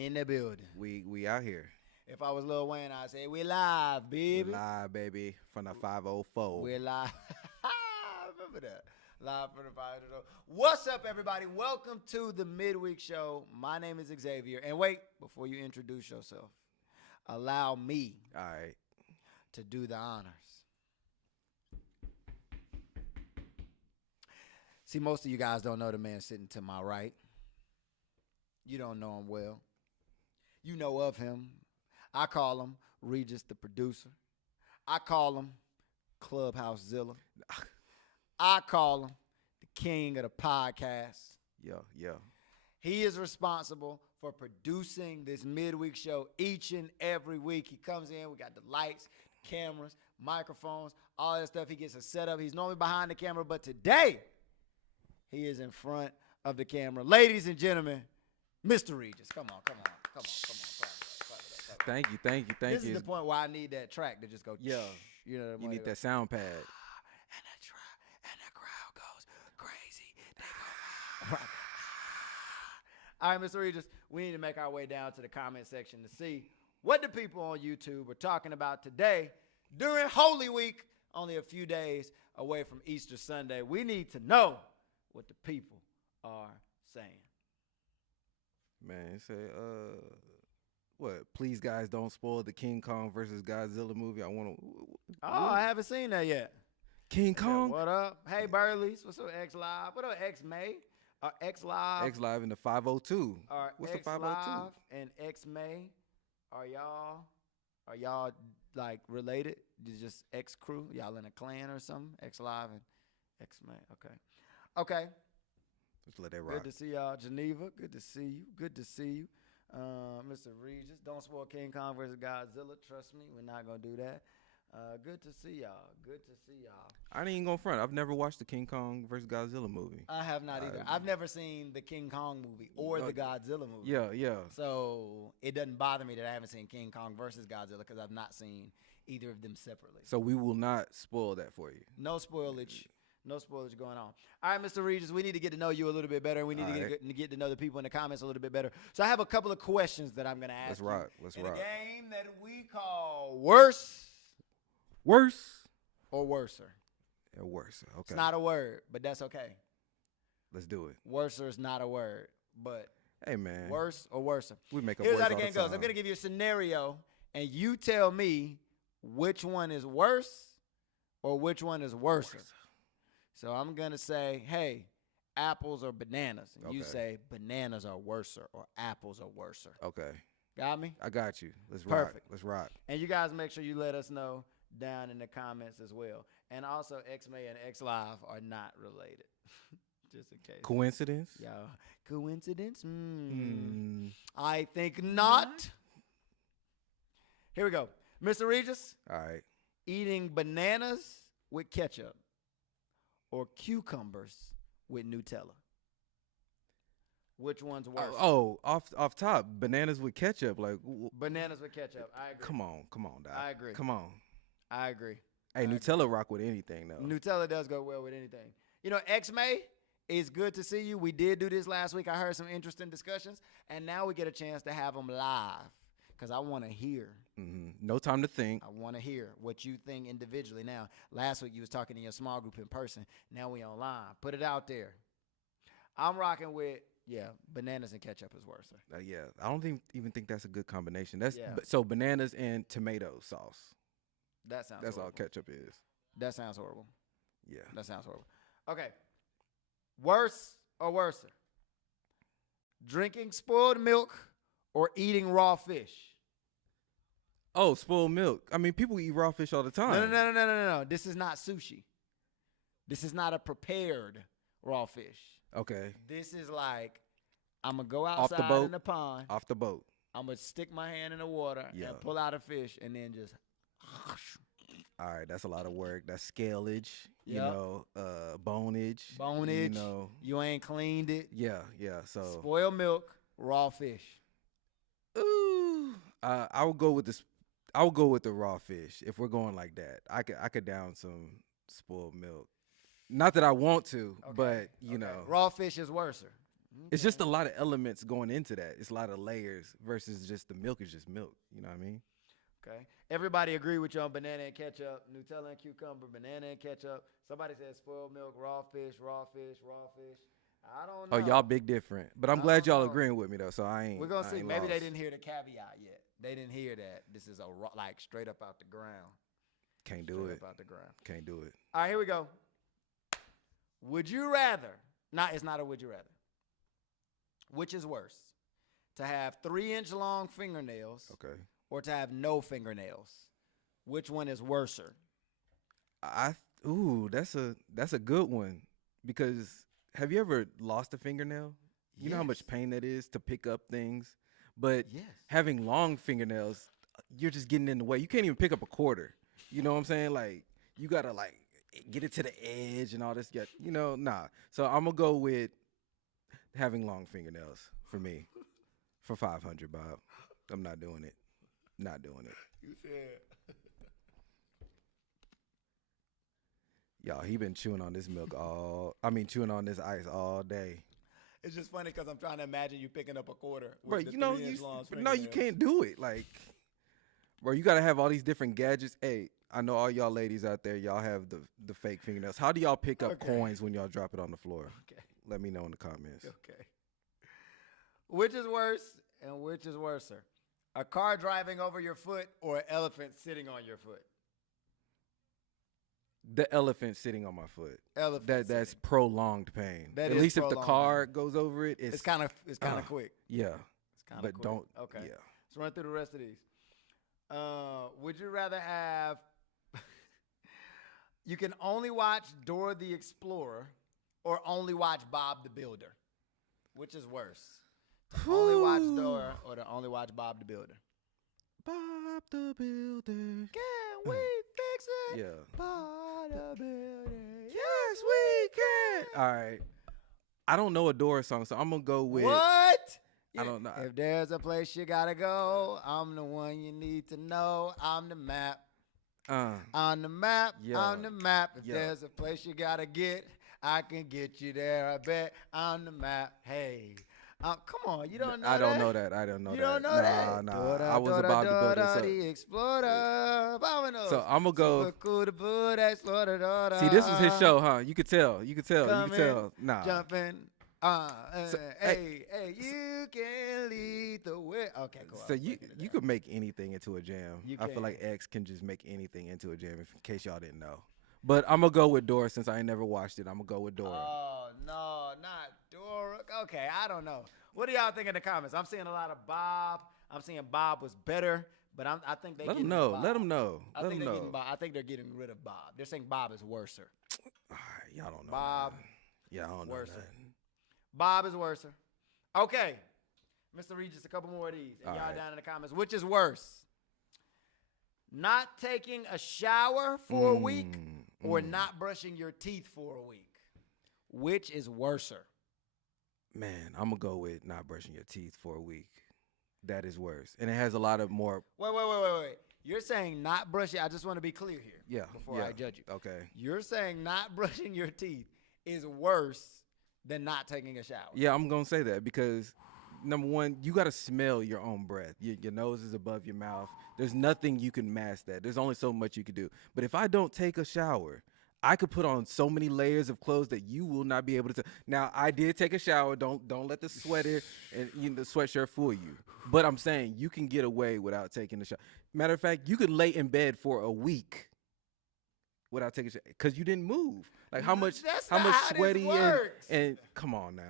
in the building. We out here. If I was Lil Wayne, I'd say we live, baby. We live, baby, from the 504. We're live. Remember that. Live from the 504. What's up, everybody? Welcome to the Midweek Show. My name is Xavier. And wait, before you introduce yourself, allow me All right. to do the honors. See, most of you guys don't know the man sitting to my right. You don't know him well. You know of him. I call him Regis the producer. I call him Clubhouse Zilla. I call him the king of the podcast. Yeah. He is responsible for producing this midweek show each and every week. He comes in, we got the lights, cameras, microphones, all that stuff. He gets us set up. He's normally behind the camera, but today he is in front of the camera. Ladies and gentlemen, Mr. Regis. Come on. Thank you. This is the point where I need that track to just go. Yeah. You know, You need that sound pad. And the crowd goes crazy. They go. All right, Mr. Regis, we need to make our way down to the comment section to see what the people on YouTube are talking about today during Holy Week, only a few days away from Easter Sunday. We need to know what the people are saying. Man, say, what? Please, guys, don't spoil the King Kong versus Godzilla movie. I want to. Oh, I haven't seen that yet. King Kong? What up? Hey, Burleys. What's up, X Live? What up, X May? X Live. X Live in the 502. What's X the 502? Live And X May. Are y'all like related? Just X Crew? Y'all in a clan or something? X Live and X May. Okay. Let's let that rock. Good to see y'all, Geneva. Good to see you. Mr. Regis, don't spoil King Kong versus Godzilla. Trust me, we're not gonna do that. Good to see y'all. I ain't even gonna front. I've never watched the King Kong versus Godzilla movie. I have not either. I've never seen the King Kong movie or the Godzilla movie. Yeah. So it doesn't bother me that I haven't seen King Kong versus Godzilla because I've not seen either of them separately. So we will not spoil that for you. No spoilage. No spoilage going on. All right, Mr. Regis, we need to get to know you a little bit better. We need to get to know the people in the comments a little bit better. So I have a couple of questions that I'm going to ask you. Let's in rock. a game that we call Worse or Worser. Yeah, worse. Okay. It's not a word, but that's okay. Let's do it. Worser is not a word, but hey, man. Worse or worser. We make up Here's words how the all game time. goes. I'm going to give you a scenario, and you tell me which one is worse or which one is worser. So I'm going to say, hey, apples or bananas. And you say bananas are worser or apples are worser. Okay. Got me? I got you. Let's Perfect. rock. Let's rock. And you guys make sure you let us know down in the comments as well. And also, X May and X Live are not related. Just in case. Coincidence? Yeah. Coincidence? I think not. Here we go. Mr. Regis. All right. Eating bananas with ketchup or cucumbers with Nutella? Which one's worse? Off top, bananas with ketchup. Like Bananas with ketchup. I agree. Come on, Doc. I agree. Come on. I agree. Hey, Nutella rock with anything though. Nutella does go well with anything. You know, X May, it's good to see you. We did do this last week. I heard some interesting discussions, and now we get a chance to have them live because I want to hear. No time to think. I want to hear what you think individually. Now, last week you was talking in your small group in person. Now we online. Put it out there. I'm rocking with, bananas and ketchup is worse. Yeah, I don't even think that's a good combination. That's Yeah. So bananas and tomato sauce. That sounds That's horrible. all ketchup is. That sounds horrible. Yeah. That sounds horrible. Okay. Worse or worser? Drinking spoiled milk or eating raw fish? Oh, spoiled milk. I mean, people eat raw fish all the time. No. This is not sushi. This is not a prepared raw fish. Okay. This is like, I'm going to go Off the outside boat? in the pond. Off the boat. I'm going to stick my hand in the water and pull out a fish and then just. All right, that's a lot of work. That's scalage, Yep. bonage. Bonage. You know. You ain't cleaned it. Yeah. So. Spoiled milk, raw fish. Ooh. I would go with this. I would go with the raw fish if we're going like that. I could down some spoiled milk. Not that I want to, but you know. Raw fish is worser. It's just a lot of elements going into that. It's a lot of layers versus just the milk is just milk. You know what I mean? Okay. Everybody agree with you on banana and ketchup, Nutella and cucumber, banana and ketchup. Somebody said spoiled milk, raw fish, raw fish, raw fish. I don't know. Oh, y'all big different. But I'm I glad don't y'all know. agreeing with me though. So I ain't. We're gonna I see. ain't Maybe they lost. didn't hear the caveat yet. They didn't hear that this is a raw, like straight up out the ground. Can't do Straight it. up out the ground. Can't do it. All right, here we go. Would you rather? It's not a would you rather. Which is worse, to have 3-inch long fingernails Okay. or to have no fingernails? Which one is worser? That's a good one because have you ever lost a fingernail? You know how much Yes. pain that is to pick up things, but Yes. having long fingernails, you're just getting in the way. You can't even pick up a quarter. You know what I'm saying? Like you gotta like get it to the edge and all this. Nah. So I'm gonna go with having long fingernails for me for 500, Bob. I'm not doing it. Not doing it. You said. Y'all, he been chewing on this chewing on this ice all day. It's just funny because I'm trying to imagine you picking up a quarter. With Bro, the you know, 3-inch long no, you fingernails. can't do it. Like, bro, you gotta have all these different gadgets. Hey, I know all y'all ladies out there, y'all have the fake fingernails. How do y'all pick up Okay. coins when y'all drop it on the floor? Okay. Let me know in the comments. Okay. Which is worse and which is worser? A car driving over your foot or an elephant sitting on your foot? The elephant sitting on my foot. Elephant. That's sitting. prolonged pain. That At is least if the prolonged car goes over it, It's kind of quick. yeah. It's kind of But quick. don't. Okay. Yeah. Let's run through the rest of these. Would you rather have? You can only watch Dora the Explorer or only watch Bob the Builder. Which is worse? To only watch Dora or to only watch Bob the Builder? Bob the Builder. Can we fix it? Yeah. Bob the Builder. Yes, we can. All right. I don't know a Dora song, so I'm gonna go with. What? I don't know. If there's a place you gotta go, I'm the one you need to know. I'm the map. On the map. Yeah. On the map. If Yeah. there's a place you gotta get, I can get you there. I bet. On the map. Hey. Come on, you don't know that? I don't know that. I don't know You that. don't know that? Nah. I was about to build this up. The Explorer. So I'm gonna go. Super cool to put that Explorer. See, this was his show, huh? You could tell. You could tell. Come You could tell. Nah. Jumping. So, Hey, you can lead the way. Okay, cool. So you could make anything into a jam. You I feel can. like X can just make anything into a jam. In case y'all didn't know. But I'm gonna go with Dora since I ain't never watched it. I'm gonna go with Dora. Oh no, not Dora. Okay, I don't know. What do y'all think in the comments? I'm seeing a lot of Bob. I'm seeing Bob was better, but I think they Let getting them know. Bob. Let them know. I Let think them they're know. getting Bob. I think they're getting rid of Bob. They're saying Bob is worser. All right, y'all don't know. Bob, nothing. Yeah, I don't know. worser. nothing. Bob is worser. Okay, Mr. Regis, a couple more of these, and All y'all right. down in the comments. Which is worse? Not taking a shower for a week or not brushing your teeth for a week? Which is worser? Man, I'm gonna go with not brushing your teeth for a week. That is worse, and it has a lot of more. Wait. You're saying not brushing. I just want to be clear here. Yeah. Before yeah. I judge you. Okay. You're saying not brushing your teeth is worse than not taking a shower. Yeah, I'm gonna say that because number one, you gotta smell your own breath. Your nose is above your mouth. There's nothing you can mask that. There's only so much you can do. But if I don't take a shower, I could put on so many layers of clothes that you will not be able to. Now, I did take a shower. Don't let the sweater and the sweatshirt fool you. But I'm saying you can get away without taking a shower. Matter of fact, you could lay in bed for a week without taking a shower because you didn't move. Like how much That's how not much how this sweaty works. and come on now.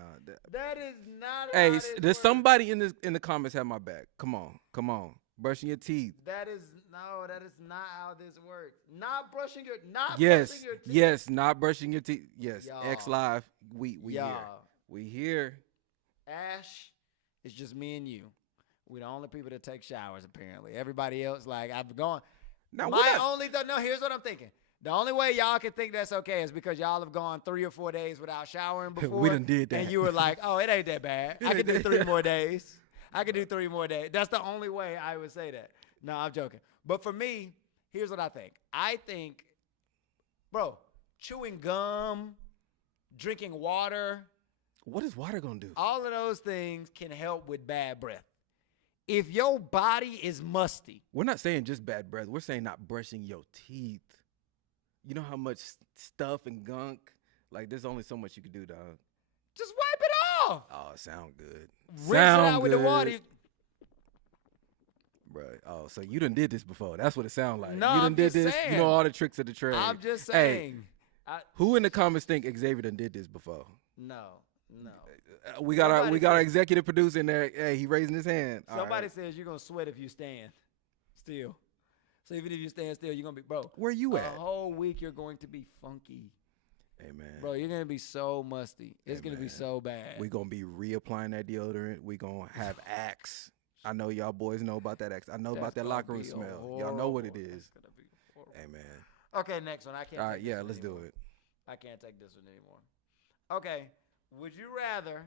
That is not. Hey, how this there's works. somebody in the comments have my back. Come on, brushing your teeth. That is not how this works. Not brushing your Yes, brushing your teeth. yes, not brushing your teeth. Yes, Y'all. X Live. We here. Y'all. We here. Ash, it's just me and you. We're the only people that take showers. Apparently, everybody else like I've gone. Now Here's what I'm thinking. The only way y'all can think that's okay is because y'all have gone 3 or 4 days without showering before. We done did that. And you were like, oh, it ain't that bad. I could do 3 more days. I could do 3 more days. That's the only way I would say that. No, I'm joking. But for me, here's what I think. I think, bro, chewing gum, drinking water, What is water gonna do? All of those things can help with bad breath. If your body is musty, We're not saying just bad breath. We're saying not brushing your teeth. You know how much stuff and gunk? Like, there's only so much you can do, dog. just wipe it off. Oh, it sound good. Rinse it out with the water. Right. Oh, so you done did this before. That's what it sound like. No, You done I'm did just this. saying. You know all the tricks of the trade. I'm just Hey, saying. who in the comments think Xavier done did this before? No. We got our Somebody executive producer in there. Hey, he raising his hand. All Somebody right. says you're going to sweat if you stand still. So even if you stand still, you're going to be, bro. Where you at? A whole week you're going to be funky. Hey, man. Bro, you're going to be so musty. It's going to be man. so bad. We going to be reapplying that deodorant. We going to have Axe. I know y'all boys know about that Axe. I know about that locker room smell. Y'all know what it is. That's gonna be horrible. Hey, man. Okay, next one. I can't. All right, take yeah, this one let's do anymore. it. I can't take this one anymore. Okay, would you rather?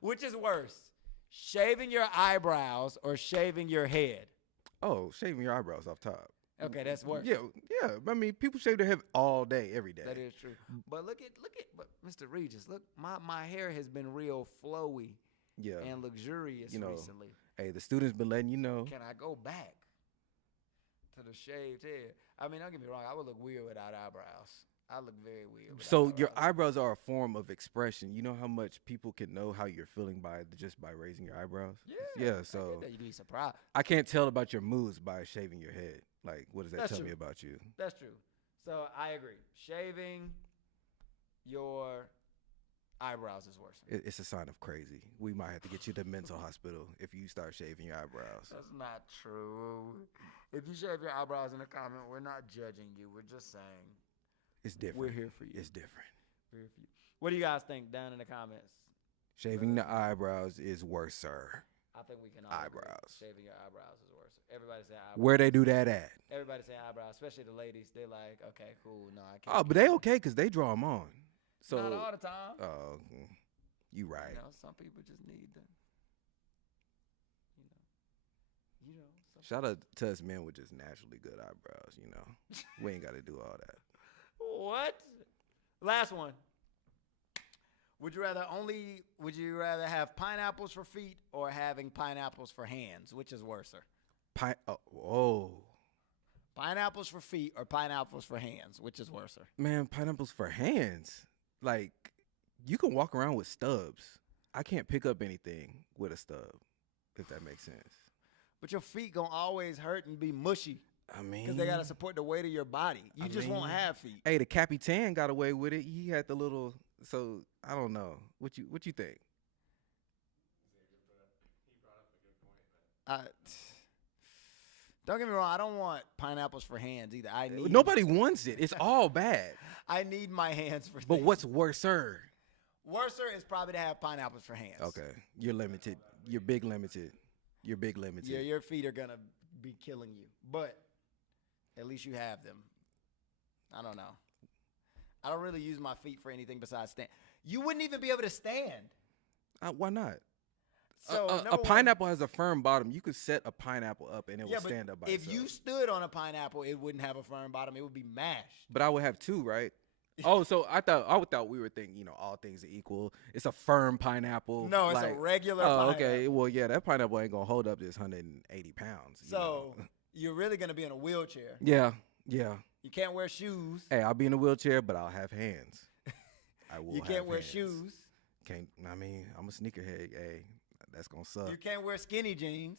Which is worse, shaving your eyebrows or shaving your head? Oh, shaving your eyebrows off top. Okay, that's worse. Yeah. I mean, people shave their head all day, every day. That is true. But look at, but Mr. Regis, look, my hair has been real flowy Yeah. and luxurious recently. Hey, the students been letting you know. Can I go back to the shaved head? I mean, don't get me wrong. I would look weird without eyebrows. I look very weird. Without So eyebrows. your eyebrows are a form of expression. You know how much people can know how you're feeling just by raising your eyebrows? Yeah. Yeah, so I get that. You'd be surprised. I can't tell about your moods by shaving your head. Like, what does that That's tell true. me about you? That's true. So I agree. Shaving your eyebrows is worse. It's a sign of crazy. We might have to get you to the mental hospital if you start shaving your eyebrows. That's not true. If you shave your eyebrows in the comment, we're not judging you. We're just saying It's different. we're here for you. It's different. We're here for you. What do you guys think down in the comments? Shaving the eyebrows is worse, sir. I think we can all agree. Eyebrows. Shaving your eyebrows is worse. Everybody say eyebrows. Where they do that at? Everybody say eyebrows, especially the ladies. They're like, okay, cool. No, I can't. Oh, but they okay because they draw them on. So, Not all the time. oh, you right. You know, some people just need the, Shout out to us men with just naturally good eyebrows, you know. We ain't got to do all that. What? Last one. Would you rather have pineapples for feet or having pineapples for hands? Which is worser? Pineapples for feet or pineapples for hands? Which is worser? Man, pineapples for hands. Like, you can walk around with stubs. I can't pick up anything with a stub, if that makes sense. But your feet gonna always hurt and be mushy I mean, because they gotta support the weight of your body. You just won't have feet. Hey, the Capitan got away with it. He had the little. So I don't know. What you think? Don't get me wrong. I don't want pineapples for hands either. Nobody wants it. It's all bad. I need my hands for. But things. what's worser? Worser is probably to have pineapples for hands. Okay, you're limited. You're big limited. You're big limited. Yeah, your feet are gonna be killing you, but at least you have them. I don't know. I don't really use my feet for anything besides stand. You wouldn't even be able to stand. Why not? So a pineapple has a firm bottom. You could set a pineapple up and it will stand up by if itself. you stood on a pineapple, it wouldn't have a firm bottom. It would be mashed. But I would have two, right? Oh, so I thought we were thinking, all things are equal. It's a firm pineapple. No, it's a regular pineapple. Okay. Well, yeah, that pineapple ain't gonna hold up this 180 pounds. So you're really gonna be in a wheelchair. Yeah. You can't wear shoes. Hey, I'll be in a wheelchair, but I'll have hands. I will. You can't have wear hands. shoes. Can't. I mean, I'm a sneakerhead. Hey, that's gonna suck. You can't wear skinny jeans.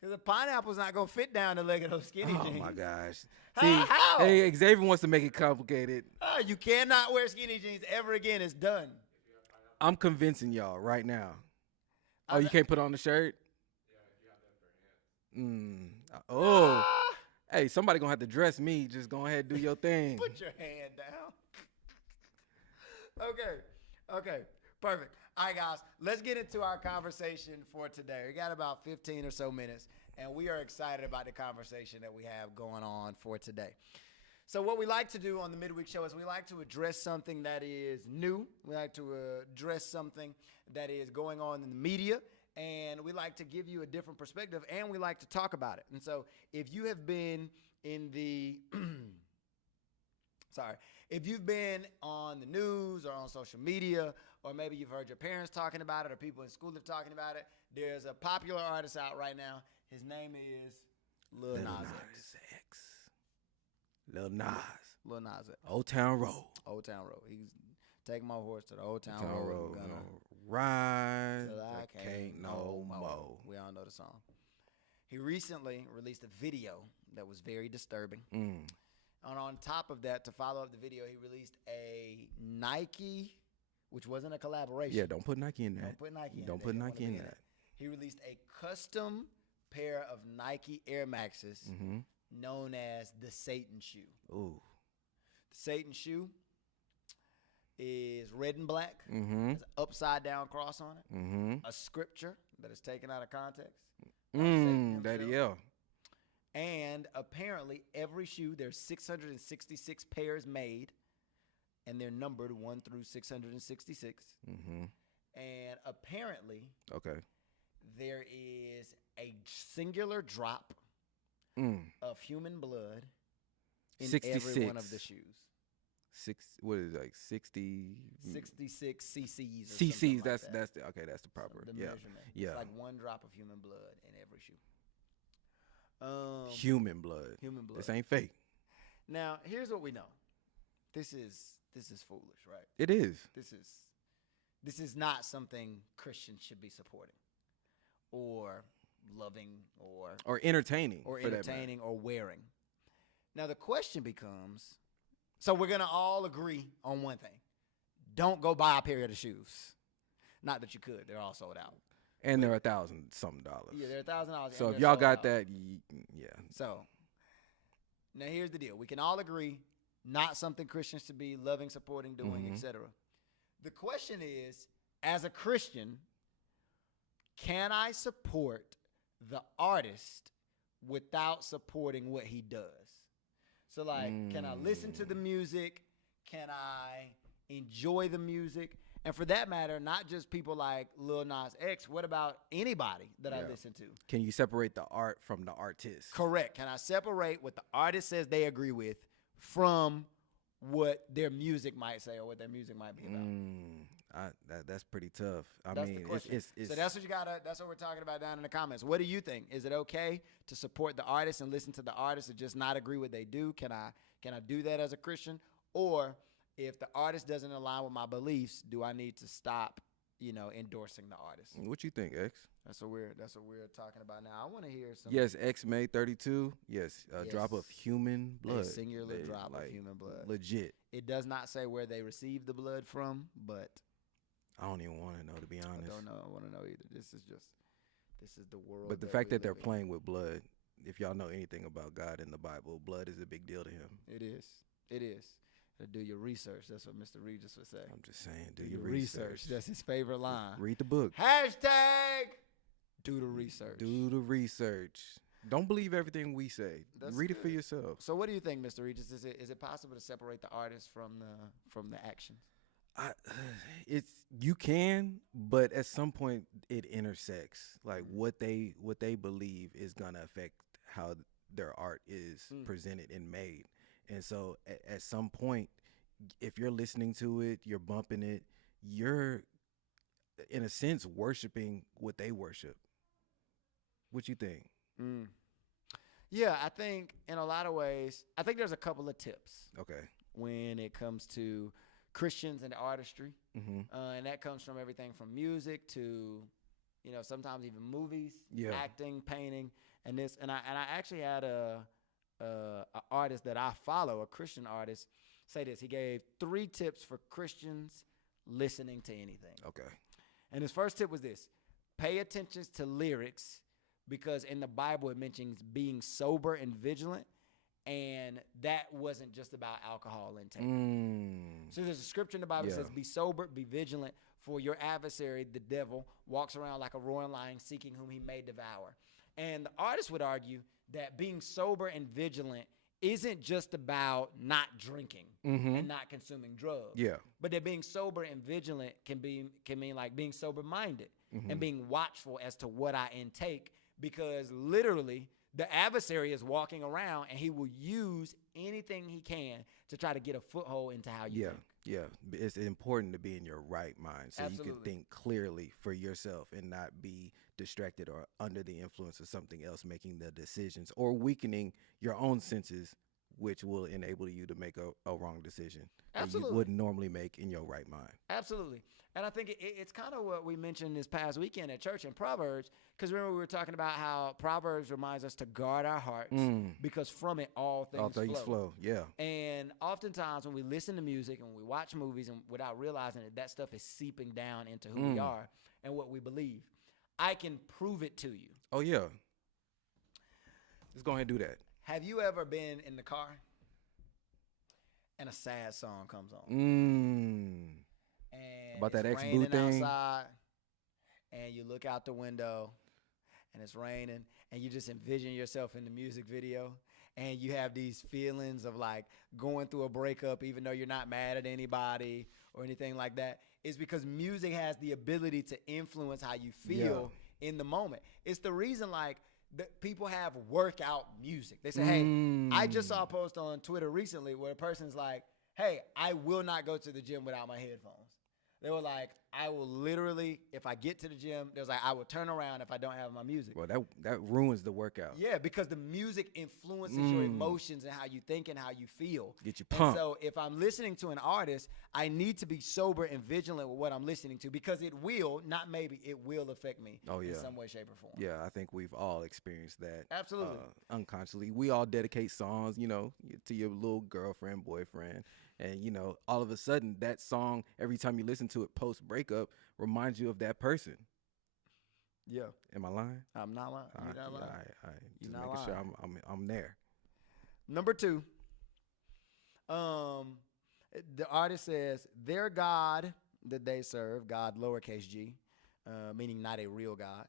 Because the pineapple's not going to fit down the leg of those skinny jeans. Oh, my gosh. How? Hey, Xavier wants to make it complicated. You cannot wear skinny jeans ever again. It's done. I'm convincing y'all right now. Oh, you can't put on the shirt? Oh. Hey, somebody going to have to dress me. Just go ahead and do your thing. Put your hand down. Okay. Perfect. All right, guys, let's get into our conversation for today. We got about 15 or so minutes, and we are excited about the conversation that we have going on for today. So what we like to do on the midweek show is we like to address something that is new. We like to address something that is going on in the media, and we like to give you a different perspective, and we like to talk about it. And so if you have been in the If you've been on the news or on social media, or maybe you've heard your parents talking about it or people in school have talking about it, there's a popular artist out right now. His name is Lil Nas X. Lil Nas. Lil Nas X. Old Town Road. Old Town Road. He's taking my horse to the Old Town Road. Gonna ride till I can't no more. We all know the song. He recently released a video that was very disturbing. And on top of that, to follow up the video, he released a Nike, which wasn't a collaboration. Yeah, don't put Nike in that. Don't put Nike in Don't put Nike in that. He released a custom pair of Nike Air Maxes known as the Satan shoe. Ooh. The Satan shoe is red and black. There's an upside down cross on it. A scripture that is taken out of context. Daddy, yeah. And apparently every shoe, there's 666 pairs made, and they're numbered 1 through 666. And apparently, there is a singular drop of human blood in 66. every one of the shoes. What is it, like 60? 66 cc's. cc's. That's That's the proper. the Yeah. measurement. Yeah. It's like 1 drop of human blood in every shoe. Human blood. Human blood. This ain't fake. Now, here's what we know. This is foolish, right? It is. This is not something Christians should be supporting, or loving, Or entertaining. or for that matter. entertaining, or wearing. Now the question becomes: so we're gonna all agree on one thing: don't go buy a pair of the shoes. Not that you could; they're all sold out. And they're $1,000-something. Yeah, they're $1,000. So if y'all got that, yeah. So now here's the deal: we can all agree, not something Christians should be loving, supporting, doing, etc. The question is, as a Christian, can I support the artist without supporting what he does? So, like, can I listen to the music? Can I enjoy the music? And for that matter, not just people like Lil Nas X. What about anybody that I listen to? Can you separate the art from the artist? Correct. Can I separate what the artist says they agree with from what their music might say or what their music might be about? That's pretty tough. I That's mean, the question. it's so that's what you gotta. That's what we're talking about down in the comments. What do you think? Is it okay to support the artist and listen to the artist and just not agree what they do? Can I do that as a Christian? Or if the artist doesn't align with my beliefs, do I need to stop, endorsing the artist? What you think, X? That's what we're talking about now. I want to hear some. Yes, X May 32. Yes, a drop of human blood. A singular drop of human blood. Legit. It does not say where they received the blood from, but I don't even want to know, to be honest. I don't know. I want to know either. This is the world. But the fact that they're playing with blood, if y'all know anything about God in the Bible, blood is a big deal to him. It is. It is. Do your research. That's what Mr. Regis would say. I'm just saying, do your research. That's his favorite line. Read the book. Hashtag do the research. Do the research. Don't believe everything we say. Read it for yourself. So what do you think, Mr. Regis? Is it possible to separate the artist from the actions? You can, but at some point it intersects. Like what they believe is gonna affect how their art is presented and made. And so at some point, if you're listening to it, you're bumping it, you're in a sense worshiping what they worship. What you think? Yeah, I think in a lot of ways, I think there's a couple of tips. Okay. When it comes to Christians and artistry, and that comes from everything from music to, sometimes even movies, acting, painting, and this. And I actually had a artist that I follow, a Christian artist, say this. He gave 3 tips for Christians listening to anything. Okay. And his first tip was this: pay attention to lyrics, because in the Bible it mentions being sober and vigilant. And that wasn't just about alcohol intake. So there's a scripture in the Bible that says, be sober, be vigilant, for your adversary, the devil, walks around like a roaring lion seeking whom he may devour. And the artist would argue that being sober and vigilant isn't just about not drinking and not consuming drugs. Yeah. But that being sober and vigilant can mean like being sober-minded and being watchful as to what I intake, because literally The adversary is walking around, and he will use anything he can to try to get a foothold into how you think. Yeah, it's important to be in your right mind so Absolutely. you can think clearly for yourself and not be distracted or under the influence of something else making the decisions or weakening your own senses, which will enable you to make a wrong decision that Absolutely. you wouldn't normally make in your right mind. Absolutely. And I think it's kind of what we mentioned this past weekend at church in Proverbs, because remember we were talking about how Proverbs reminds us to guard our hearts because from it all things flow. Yeah. And oftentimes when we listen to music and we watch movies and without realizing it, that stuff is seeping down into who we are and what we believe. I can prove it to you. Oh, yeah. Let's go ahead and do that. Have you ever been in the car and a sad song comes on? And about that it's ex-boo raining thing. outside, and you look out the window, and it's raining, and you just envision yourself in the music video, and you have these feelings of like going through a breakup, even though you're not mad at anybody or anything like that. It's because music has the ability to influence how you feel in the moment. It's the reason like people have workout music. They say, hey, I just saw a post on Twitter recently where a person's like, hey, I will not go to the gym without my headphones. They were like, I will literally, if I get to the gym, there's like, I will turn around if I don't have my music. Well, that ruins the workout. Yeah, because the music influences your emotions and how you think and how you feel. Get you pumped. And so if I'm listening to an artist, I need to be sober and vigilant with what I'm listening to because it will, not maybe, it will affect me in some way, shape, or form. Yeah, I think we've all experienced that. Absolutely. Unconsciously. We all dedicate songs, to your little girlfriend, boyfriend. And, all of a sudden, that song, every time you listen to it post-breakup, reminds you of that person. Yeah. Am I lying? I'm not lying. You're not lying. Just making sure I'm there. Number 2, the artist says, their God that they serve, God lowercase g, meaning not a real God,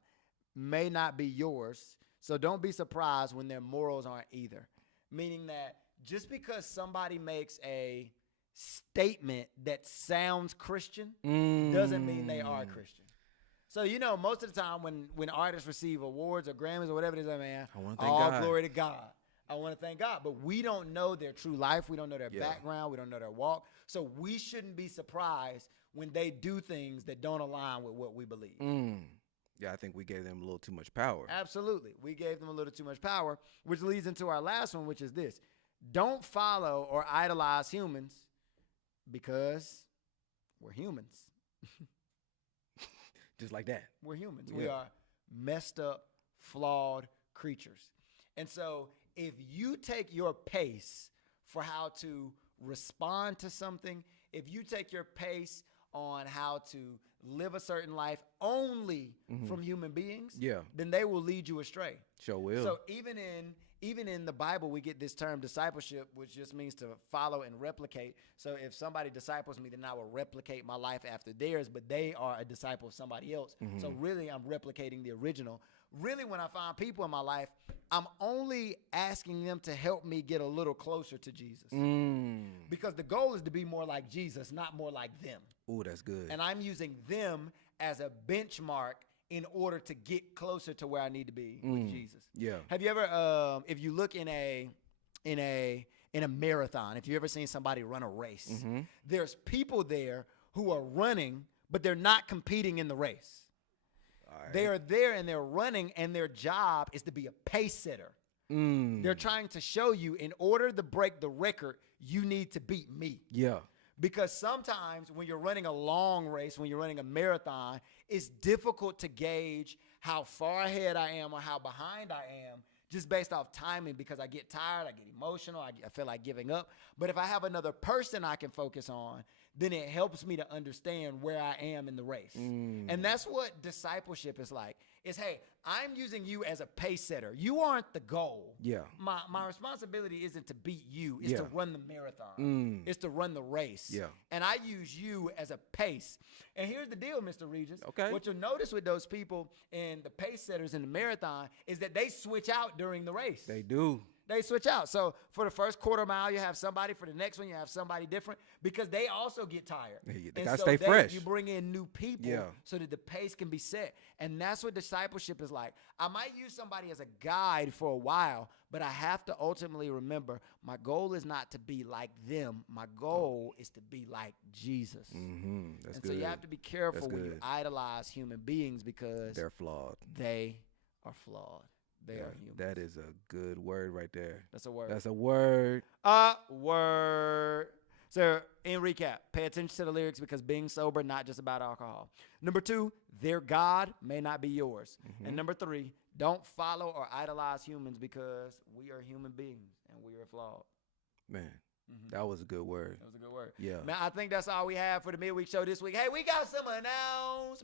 may not be yours, so don't be surprised when their morals aren't either. Meaning that just because somebody makes a statement that sounds Christian doesn't mean they are Christian. So, most of the time when artists receive awards or Grammys or whatever it is, man, I want to thank all God. glory to God. I want to thank God. But we don't know their true life. We don't know their background. We don't know their walk. So we shouldn't be surprised when they do things that don't align with what we believe. Yeah, I think we gave them a little too much power. Absolutely. We gave them a little too much power, which leads into our last one, which is this. Don't follow or idolize humans because we're humans. Just like that. We're humans. Yeah. We are messed up, flawed creatures. And so if you take your pace for how to respond to something, if you take your pace on how to live a certain life only from human beings, then they will lead you astray. Sure will. So even in the Bible, we get this term discipleship, which just means to follow and replicate. So if somebody disciples me, then I will replicate my life after theirs, but they are a disciple of somebody else. So really, I'm replicating the original. Really, when I find people in my life, I'm only asking them to help me get a little closer to Jesus. Because the goal is to be more like Jesus, not more like them. Ooh, that's good. And I'm using them as a benchmark in order to get closer to where I need to be with Jesus. Yeah. Have you ever, if you look in a marathon, if you ever seen somebody run a race, there's people there who are running, but they're not competing in the race. Right. They are there and they're running, and their job is to be a pace setter. They're trying to show you, in order to break the record, you need to beat me. Yeah. Because sometimes when you're running a long race, when you're running a marathon, it's difficult to gauge how far ahead I am or how behind I am just based off timing, because I get tired, I get emotional, I feel like giving up. But if I have another person I can focus on, then it helps me to understand where I am in the race. And that's what discipleship is like. Is, hey, I'm using you as a pace setter. You aren't the goal. Yeah. My responsibility isn't to beat you. It's to run the marathon. It's to run the race. Yeah. And I use you as a pace. And here's the deal, Mr. Regis. Okay. What you'll notice with those people and the pace setters in the marathon is that they switch out during the race. They do. They switch out. So for the first quarter mile, you have somebody. For the next one, you have somebody different because they also get tired. They gotta stay fresh. You bring in new people so that the pace can be set. And that's what discipleship is like. I might use somebody as a guide for a while, but I have to ultimately remember my goal is not to be like them. My goal is to be like Jesus. That's and good. so you have to be careful when you idolize human beings because they're flawed. They are flawed. They are human. That is a good word right there. That's a word. That's a word. A word. So in recap, pay attention to the lyrics because being sober, not just about alcohol. Number 2, their God may not be yours. And number 3, don't follow or idolize humans because we are human beings and we are flawed. Man, that was a good word. That was a good word. Yeah. Man, I think that's all we have for the midweek show this week. Hey, we got some announcements.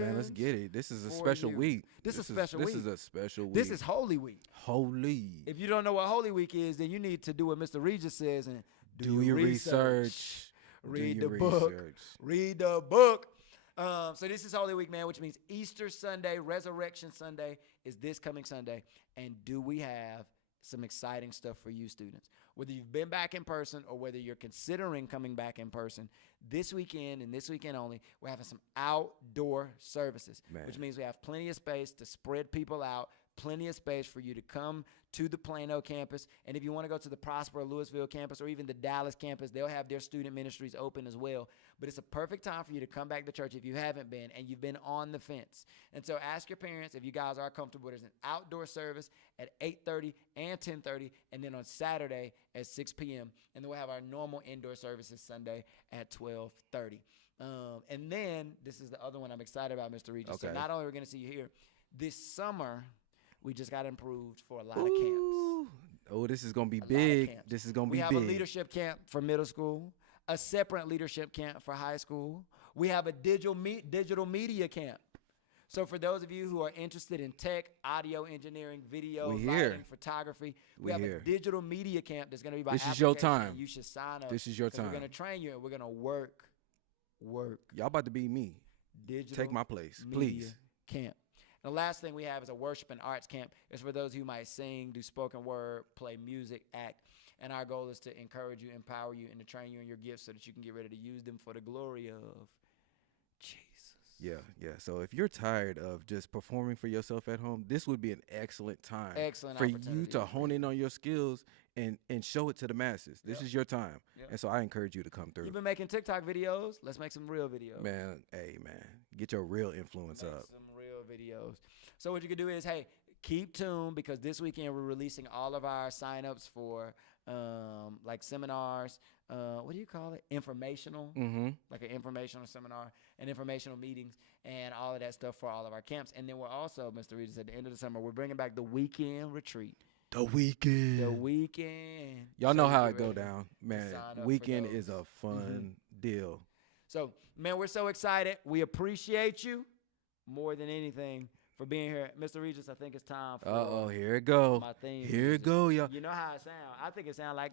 Man, let's get it. This is a special week. This is a special week. This is a special week. This is Holy Week. Holy. If you don't know what Holy Week is, then you need to do what Mr. Regis says and do your research. Read the book. Read the book. So this is Holy Week, man, which means Easter Sunday, Resurrection Sunday is this coming Sunday. And do we have some exciting stuff for you students? Whether you've been back in person or whether you're considering coming back in person, this weekend and this weekend only, we're having some outdoor services, which means we have plenty of space to spread people out, plenty of space for you to come to the Plano campus. And if you want to go to the Prosper Louisville campus or even the Dallas campus, they'll have their student ministries open as well. But it's a perfect time for you to come back to church if you haven't been and you've been on the fence. And so ask your parents if you guys are comfortable. There's an outdoor service at 8:30 and 10:30, and then on Saturday at 6 p.m. And then we'll have our normal indoor services Sunday at 12:30. And then this is the other one I'm excited about, Mr. Regis. Okay. So not only are we going to see you here, this summer we just got improved for a lot of camps. Oh, this is going to be big. This is going to be big. We have a leadership camp for middle school, a separate leadership camp for high school. We have a digital media camp. So for those of you who are interested in tech, audio engineering, video, lighting, photography, we have a digital media camp that's going to be by application. This is your time. You should sign up. This is your time. We're going to train you and we're going to work. Y'all about to be me. Digital Take my place, media please. Camp. And the last thing we have is a worship and arts camp. It's for those who might sing, do spoken word, play music, act. And our goal is to encourage you, empower you, and to train you in your gifts so that you can get ready to use them for the glory of Jesus. Yeah. So if you're tired of just performing for yourself at home, this would be an excellent time for you to hone in on your skills and show it to the masses. This is your time. And so I encourage you to come through. You've been making TikTok videos. Let's make some real videos. Man, get your real influence up. Some real videos. So what you can do is, hey, keep tuned because this weekend we're releasing all of our signups for like seminars. What do you call it? Informational. Like an informational seminar and informational meetings and all of that stuff for all of our camps. And then we're also, Mr. Regis, at the end of the summer, we're bringing back the weekend retreat. The weekend. Y'all know how it go down, man. Weekend is a fun deal. So, man, we're so excited. We appreciate you more than anything for being here. Mr. Regis, I think it's time for here it go. My theme. Here it go, y'all. You know how it sounds. I think it sounds like